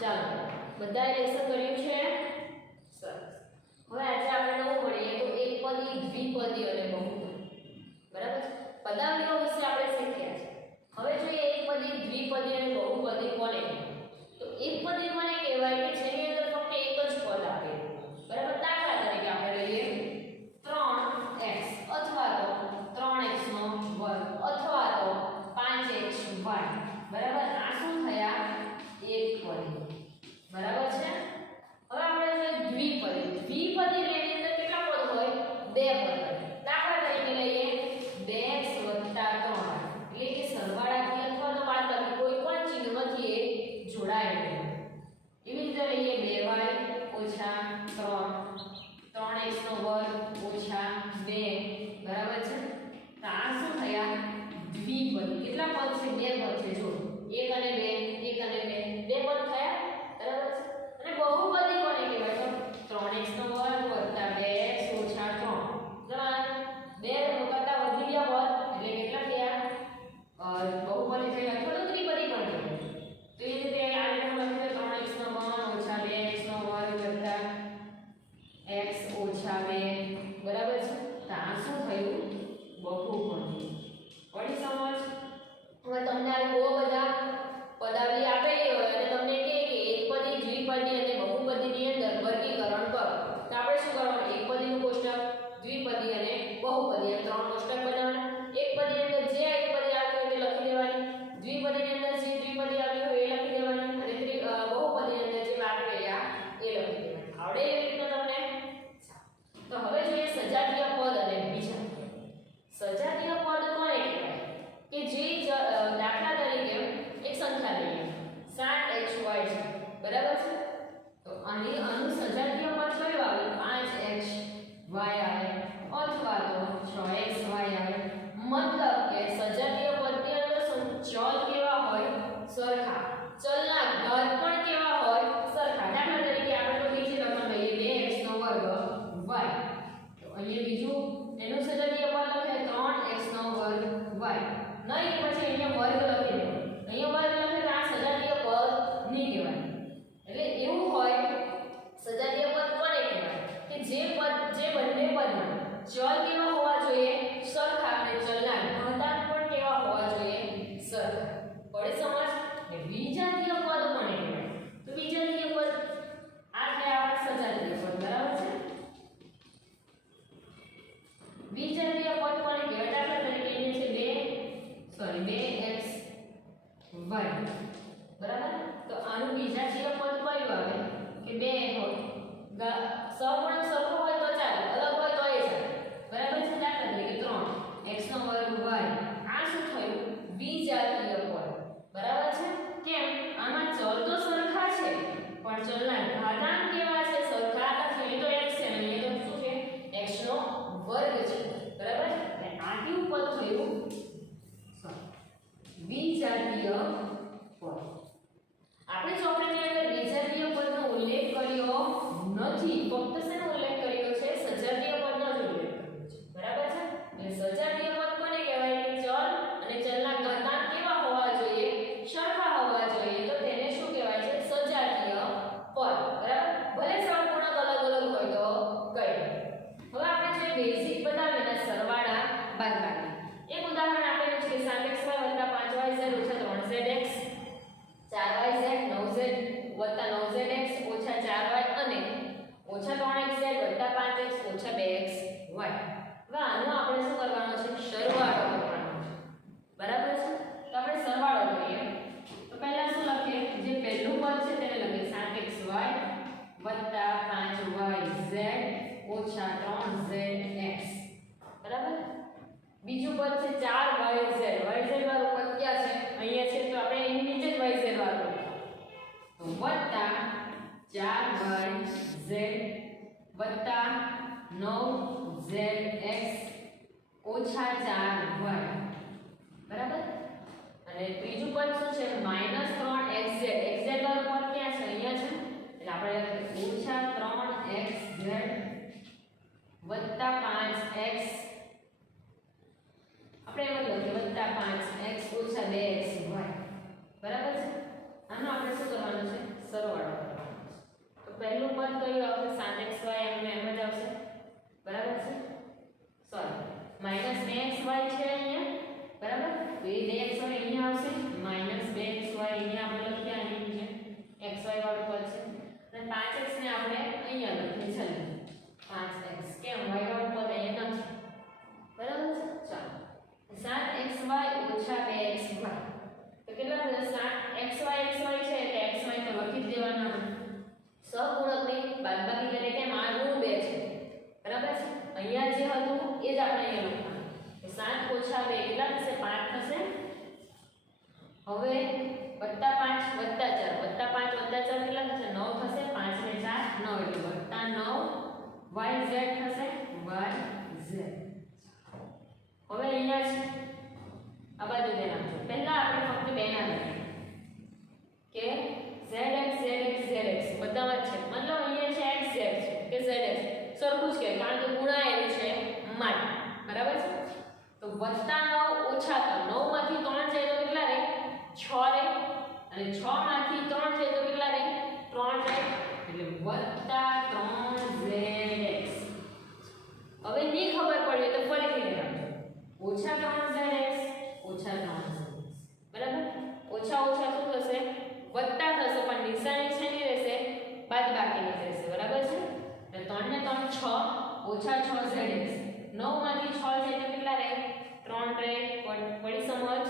ચાલો બધાએ લેસન કર્યું છે? સરસ. હવે આજે આપણે નવું ભણીએ તો એકપદી, દ્વિપદી અને બહુપદી. બરાબર છે? પદાવલીઓ વિશે આપણે શીખ્યા છે. હવે જોઈએ એકપદી, દ્વિપદી અને બહુપદી કોને કહેવાય? તો એકપદી કોને કહેવાય કે જેની અંદર ફક્ત એક જ પદ આપેલું. બરાબર? દાખલા તરીકે આપણે લઈએ 3x અથવા તો 3x નો વર્ગ અથવા તો 5xy. બરાબર? આ શું થયા? એકપદી. બરાબર છે? હવે આપણે જોઈએ દ્વિપદી. દ્વિપદી ની અંદર કેટલા પદ હોય? બે પદ હોય. દાખલા તરીકે લઈએ 2x 3. એટલે કે સરવાળાથી અથવા તો બાદબાકી કોઈ પણ ચિહ્નથી એ જોડાયેલું. એવી રીતે લઈએ 2y 3 3x નો વર્ગ 2. બરાબર છે? તો આ શું થયા? દ્વિપદી. કેટલા પદ છે? બે પદ છે. જો 1 અને 2 1 અને 2 બે પદ થયા. બરાબર છે? અને બહુપદી કોને કહેવાય? તો 3x નો વર્ગ 2x 3. બરાબર? બે કરતા વધી ગયા પદ એટલે કેટલા થયા? બહુપદી થયા અથવા તો ત્રિપદી પણ કહેવાય. તો એ રીતે આ રીતે લખીએ 3x નો વર્ગ 2x નો વર્ગ x 2. બરાબર છે? તો આ શું થયું? બહુપદી. પડી સમજ? હવે તમને આ બહુ બધા પદાવલી આપેલી હોય અને તમને કહે કે એકપદી, દ્વિપદી અને બહુપદીની અંદર વર્ગીકરણ કરો. તો આપણે શું કરવાનું? એકપદીનું કોષ્ટક, દ્વિપદી અને બહુપદી એમ ત્રણ કોષ્ટક બનાવવાના. એકપદીની અંદર જે એકપદી આવ્યું હોય તે લખી દેવાની, દ્વિપદીની અંદર જે દ્વિપદી આવ્યું હોય એ લખી દેવાની અને બહુપદીની અંદર જે બાકી રહ્યા એ લખી દેવાની. આવડે એવી રીતના તમને? તો હવે જોઈએ સજાતીય પદ અને બીજા પદ. સજાતીય પદ કોને કહેવાય? કે જે દાખલા તરીકે એક સંખ્યા લઈએ 7xy છે. બરાબર છે? તો આનું સજાતીય પદ કયું આવે? 5xy આવે અથવા તો 6xy આવે. મતલબ કે સજાતીય પદની અંદર ચલ કેવા હોય? સરખા. ચલના ઘાત પણ કેવા હોય? સરખા. દાખલા તરીકે આપણે તો બીજી રકમ લઈએ 2x નો વર્ગ y. તો અહીંયા બીજું એનું સજાતીય પદ લખે 3x નો વર્ગ y. નહીં પછી અહીંયા વર્ગ લખી દો. અહીંયા વર્ગ લખે તો આ સજાતીય પદ નહીં કહેવાય. એટલે એવું હોય સજાતીય પદ કોને કહેવાય? કે જે બંને પદમાં ચલ કેવા હોવા જોઈએ? સરખા. અને ચલના ઘાતાંક પણ કેવા હોવા જોઈએ? સરખા. પડે સમજ? એ વિજાતીય પદ કોને કહેવાય? તો વિજાતીય પદ આ થયા આપણા સજાતીય પદ. બરાબર છે? વિજાતીય પદ કોને કહેવાય? દાખલા તરીકે એને છે 2x y. બરાબર? તો આનું વિજાતીય પદ કયું આવે? કે 2 હોય. સહગુણક સરખો હોય તો ચાલે, અલગ હોય તો એ ચાલે. બરાબર છે? દાખલા તરીકે 3x નો વર્ગ y. આ શું થયું? વિજાતીય પદ. બરાબર છે? કેમ? આમાં ચલ તો સરખા છે પણ ચલના ઘાતાંક કેવા છે? સરખા નથી. એ તો x છે અને એ તો શું છે? x નો વર્ગ છે. બરાબર? એટલે આ કેવું પદ થયું? વિજાતીય પદ. આપણે ચોપડીની અંદર વિજાતીય પદનો ઉલ્લેખ કર્યો નથી. ફક્ત શેનો ઉલ્લેખ કર્યો છે? સજાતીય પદનો જ ઉલ્લેખ કર્યો છે. બરાબર છે? એટલે સજાતીય પદ કોને કહેવાય? કે ચલ અને ચલના ઘાતાંક કેવા હોવા જોઈએ? સરખા હોવા જોઈએ. તો તેને શું કહેવાય છે? સજાતીય પદ. બરાબર? ભલે સંપૂર્ણ અલગ અલગ હોય તો કઈ. હવે આપણે જે બેઝિક બતાવીને સરવાળા બાદબાકી. એક ઉદાહરણ આપેલું છે 7xy 5yz 3zx 4yz 9z 9zx 4y અને -3xz 5x 2xy. હવે આનો આપણે શું કરવાનો છે? સરવાળો કરવાનો છે. બરાબર છે? તો આપણે સરવાળો કરીએ. તો પહેલા શું લખીએ? જે પહેલું પદ છે તેને લખીએ 7xy 5yz 3zx. બરાબર? બીજું પદ છે 4yz. yz વાળું પદ ક્યાં છે? અહીંયા છે. તો આપણે એની નીચે જ yz વાળું. તો વત્તા 4yz વત્તા 9zx ઓછા 4y. બરાબર? અને ત્રીજું પદ શું છે? -3xz. xz વાળું પદ ક્યાં છે? અહીંયા છે. એટલે આપણે ઓછા 3xz વત્તા 5x આપણે એમ લખીએ વત્તા 5x ઓછા 2xy. બરાબર છે? આનો આપણે શું કરવાનું છે? સરવાળો. વત્તા 5 વત્તા 4 વત્તા 5 વત્તા 4 કેટલા થશે 9 થશે 5 ને 4 9 એટલે વત્તા 9 yz થશે yz. હવે અહીંયા છે આ બાજુ ધ્યાન આપજો. પહેલા આપણે ફક્ત બેના લખીએ કે zx zx zx બધામાં છે મતલબ અહીંયા છે xz છે કે zx સરખું જ કે કારણ કે ગુણાયેલું છે માટે બરાબર છે. તો વત્તા 9 ઓછા 9 માંથી 3 જાય તો કેટલા રહે 6 રહે અને 6 માંથી 3 જાય તો કેટલા રહે 3 રહે એટલે વત્તા 3zx. હવે ની ખબર પડી તો ફરીથી લખજો ઓછા 3zx ઓછા 3zx બરાબર. ઓછા ઓછા શું થશે વત્તા થશે પણ નિશાની છે ની રહેશે બાદબાકીની રહેશે બરાબર છે. એટલે 3 ને 3 6 ઓછા 6zx 9 માંથી 6 જાય તો કેટલા રહે 3 રહે પડી સમજ.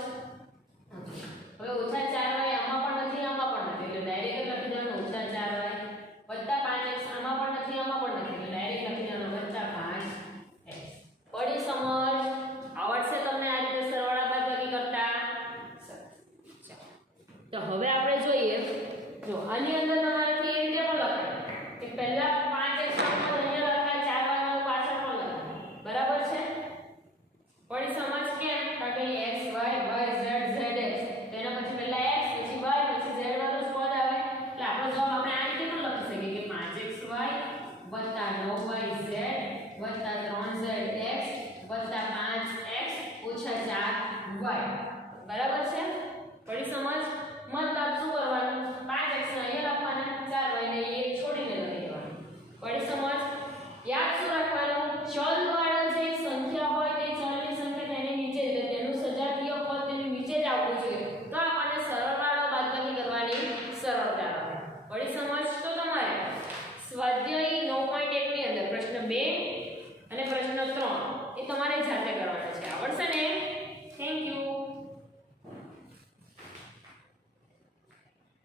હવે ઓછા 4 હોય આમાં પણ નથી આમાં પણ નથી એટલે ડાયરેક્ટ લખી દેવાનું ઓછા 4 હોય વત્તા 5x આમાં પણ નથી આમાં પણ નથી એટલે ડાયરેક્ટ લખી દેવાનું વત્તા 5x. પડી સમજ. આવડશે તમને આ રીતે સરવાળા બાદબાકી કરતા. તો હવે આપણે જોઈએ જો આની અંદરનો